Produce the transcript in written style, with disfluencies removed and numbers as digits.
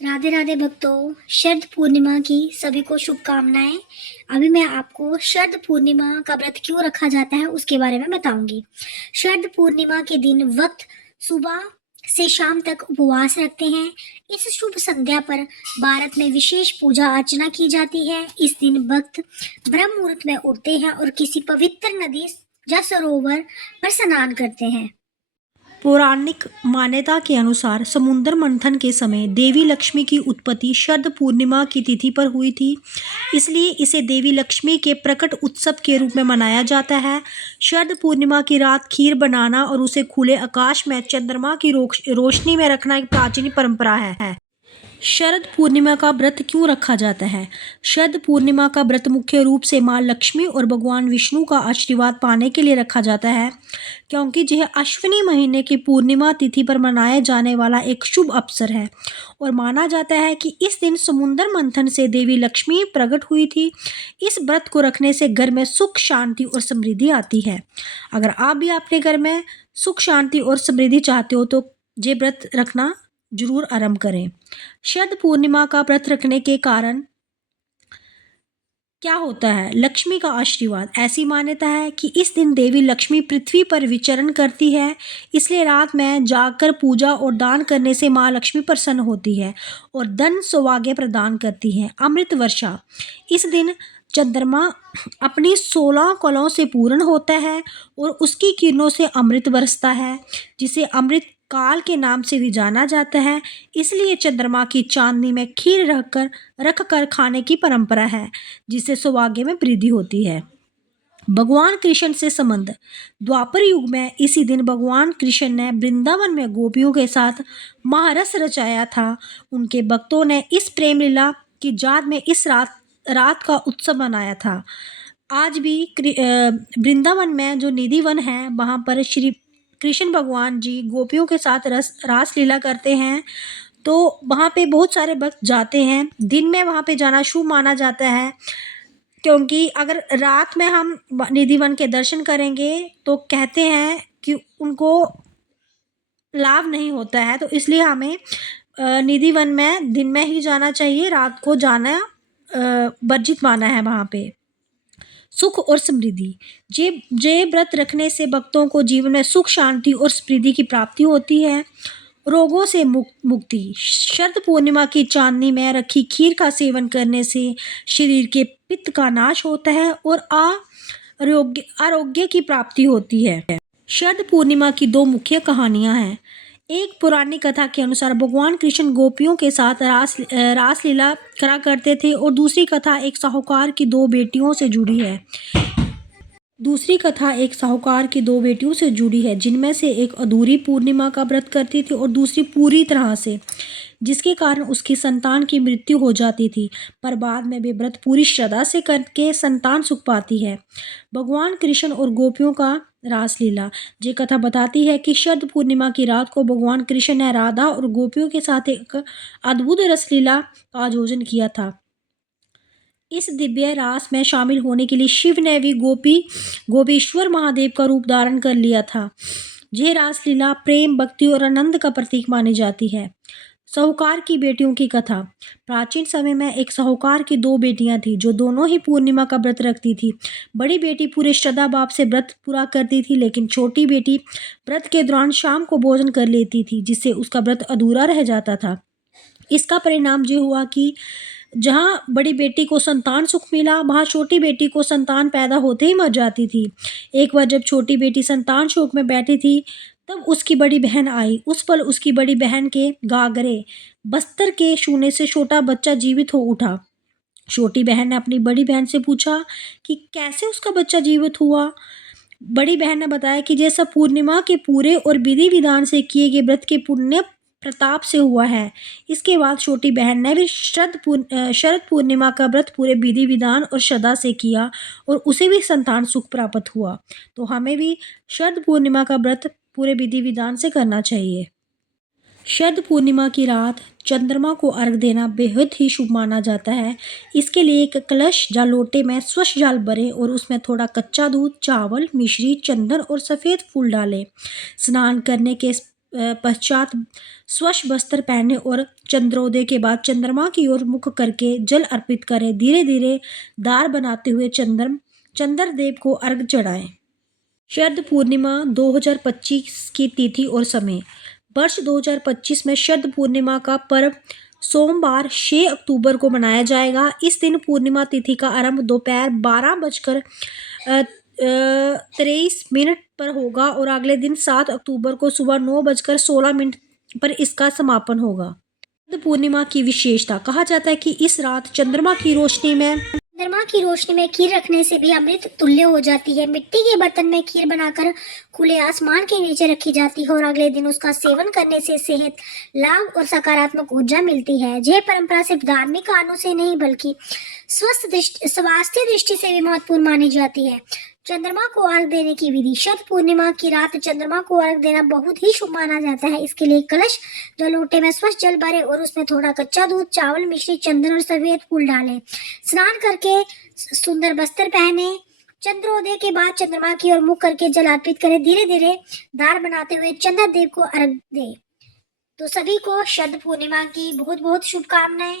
राधे राधे भक्तों, शरद पूर्णिमा की सभी को शुभकामनाएं। अभी मैं आपको शरद पूर्णिमा का व्रत क्यों रखा जाता है उसके बारे में बताऊंगी। शरद पूर्णिमा के दिन वक्त सुबह से शाम तक उपवास रखते हैं। इस शुभ संध्या पर भारत में विशेष पूजा अर्चना की जाती है। इस दिन भक्त ब्रह्म मुहूर्त में उठते हैं और किसी पवित्र नदी या सरोवर पर स्नान करते हैं। पौराणिक मान्यता के अनुसार समुद्र मंथन के समय देवी लक्ष्मी की उत्पत्ति शरद पूर्णिमा की तिथि पर हुई थी, इसलिए इसे देवी लक्ष्मी के प्रकट उत्सव के रूप में मनाया जाता है। शरद पूर्णिमा की रात खीर बनाना और उसे खुले आकाश में चंद्रमा की रोशनी में रखना एक प्राचीन परंपरा है। शरद पूर्णिमा का व्रत क्यों रखा जाता है? शरद पूर्णिमा का व्रत मुख्य रूप से मां लक्ष्मी और भगवान विष्णु का आशीर्वाद पाने के लिए रखा जाता है, क्योंकि यह अश्विनी महीने की पूर्णिमा तिथि पर मनाया जाने वाला एक शुभ अवसर है और माना जाता है कि इस दिन समुद्र मंथन से देवी लक्ष्मी प्रकट हुई थी। इस व्रत को रखने से घर में सुख, शांति और समृद्धि आती है। अगर आप भी अपने घर में सुख, शांति और समृद्धि चाहते हो तो ये व्रत रखना जरूर आरंभ करें। शरद पूर्णिमा का व्रत रखने के कारण क्या होता है? लक्ष्मी का आशीर्वाद। ऐसी मान्यता है कि इस दिन देवी लक्ष्मी पृथ्वी पर विचरण करती है, इसलिए रात में जागकर पूजा और दान करने से मां लक्ष्मी प्रसन्न होती है और धन सौभाग्य प्रदान करती है। अमृत वर्षा। इस दिन चंद्रमा अपनी 16 कलाओं से पूर्ण होता है और उसकी किरणों से अमृत बरसता है, जिसे अमृत काल के नाम से भी जाना जाता है। इसलिए चंद्रमा की चांदनी में खीर रखकर खाने की परंपरा है, जिससे सौभाग्य में वृद्धि होती है। भगवान कृष्ण से संबंध। द्वापर युग में इसी दिन भगवान कृष्ण ने वृंदावन में गोपियों के साथ महारस रचाया था। उनके भक्तों ने इस प्रेम लीला की याद में इस रात का उत्सव मनाया था। आज भी वृंदावन में जो निधि वन है, वहाँ पर श्री कृष्ण भगवान जी गोपियों के साथ रास लीला करते हैं, तो वहाँ पे बहुत सारे भक्त जाते हैं। दिन में वहाँ पे जाना शुभ माना जाता है, क्योंकि अगर रात में हम निधि वन के दर्शन करेंगे तो कहते हैं कि उनको लाभ नहीं होता है, तो इसलिए हमें निधि वन में दिन में ही जाना चाहिए, रात को जाना वर्जित माना है वहाँ पे। सुख और समृद्धि। जे व्रत रखने से भक्तों को जीवन में सुख, शांति और समृद्धि की प्राप्ति होती है। रोगों से मुक्ति। शरद पूर्णिमा की चांदनी में रखी खीर का सेवन करने से शरीर के पित्त का नाश होता है और आरोग्य की प्राप्ति होती है। शरद पूर्णिमा की दो मुख्य कहानियां हैं। एक पौराणिक कथा के अनुसार भगवान कृष्ण गोपियों के साथ रास लीला करा करते थे और दूसरी कथा एक साहूकार की दो बेटियों से जुड़ी है। जिनमें से एक अधूरी पूर्णिमा का व्रत करती थी और दूसरी पूरी तरह से, जिसके कारण उसकी संतान की मृत्यु हो जाती थी, पर बाद में वे व्रत पूरी श्रद्धा से करके संतान सुख पाती है। भगवान कृष्ण और गोपियों का रासलीला। ये कथा बताती है कि शरद पूर्णिमा की रात को भगवान कृष्ण ने राधा और गोपियों के साथ एक अद्भुत रसलीला का आयोजन किया था। इस दिव्य रास में शामिल होने के लिए शिव ने भी गोपीश्वर महादेव का रूप धारण कर लिया था। यह रासलीला प्रेम, भक्ति और आनंद का प्रतीक मानी जाती है। साहूकार की बेटियों की कथा। प्राचीन समय में एक साहूकार की दो बेटियां थीं, जो दोनों ही पूर्णिमा का व्रत रखती थी। बड़ी बेटी पूरे श्रद्धा भाव से व्रत पूरा करती थी, लेकिन छोटी बेटी व्रत के दौरान शाम को भोजन कर लेती थी, जिससे उसका व्रत अधूरा रह जाता था। इसका परिणाम ये हुआ कि जहाँ बड़ी बेटी को संतान सुख मिला, वहाँ छोटी बेटी को संतान पैदा होते ही मर जाती थी। एक बार जब छोटी बेटी संतान शोक में बैठी थी, तब उसकी बड़ी बहन आई। उस पल उसकी बड़ी बहन के गागरे बस्तर के छूने से छोटा बच्चा जीवित हो उठा। छोटी बहन ने अपनी बड़ी बहन से पूछा कि कैसे उसका बच्चा जीवित हुआ। बड़ी बहन ने बताया कि जैसा पूर्णिमा के पूरे और विधि विधान से किए गए व्रत के पुण्य प्रताप से हुआ है। इसके बाद छोटी बहन ने भी शरद पूर्णिमा का व्रत पूरे विधि विधान और श्रद्धा से किया और उसे भी संतान सुख प्राप्त हुआ। तो हमें भी शरद पूर्णिमा का व्रत पूरे विधि विधान से करना चाहिए। शरद पूर्णिमा की रात चंद्रमा को अर्घ देना बेहद ही शुभ माना जाता है। इसके लिए एक कलश या लोटे में स्वच्छ जल भरें और उसमें थोड़ा कच्चा दूध, चावल, मिश्री, चंदन और सफ़ेद फूल डालें। स्नान करने के पश्चात स्वच्छ वस्त्र पहने और चंद्रोदय के बाद चंद्रमा की ओर मुख करके जल अर्पित करें। धीरे धीरे दार बनाते हुए चंद्रदेव को अर्घ चढ़ाएं। शरद पूर्णिमा 2025 की तिथि और समय। वर्ष 2025 में शरद पूर्णिमा का पर्व सोमवार 6 अक्टूबर को मनाया जाएगा। इस दिन पूर्णिमा तिथि का आरंभ दोपहर 12:23 पर होगा और अगले दिन 7 अक्टूबर को सुबह 9:16 पर इसका समापन होगा। शरद पूर्णिमा की विशेषता। कहा जाता है कि इस रात चंद्रमा की रोशनी में खीर रखने से भी अमृत तुल्य हो जाती है। मिट्टी के बर्तन में खीर बनाकर खुले आसमान के नीचे रखी जाती है और अगले दिन उसका सेवन करने से सेहत लाभ और सकारात्मक ऊर्जा मिलती है। यह परंपरा सिर्फ धार्मिक कारणों से नहीं बल्कि स्वास्थ्य दृष्टि से भी महत्वपूर्ण मानी जाती है। चंद्रमा को अर्घ देने की विधि। शरद पूर्णिमा की रात चंद्रमा को अर्घ देना बहुत ही शुभ माना जाता है। इसके लिए कलश जो लोटे में स्वच्छ जल भरे और उसमें थोड़ा कच्चा दूध, चावल, मिश्री, चंदन और सफेद फूल डालें। स्नान करके सुंदर वस्त्र पहने। चंद्रोदय के बाद चंद्रमा की ओर मुख करके जल अर्पित करें। धीरे धीरे दार बनाते हुए चंद्रदेव को अर्घ दें। तो सभी को शरद पूर्णिमा की बहुत बहुत शुभकामनाएं।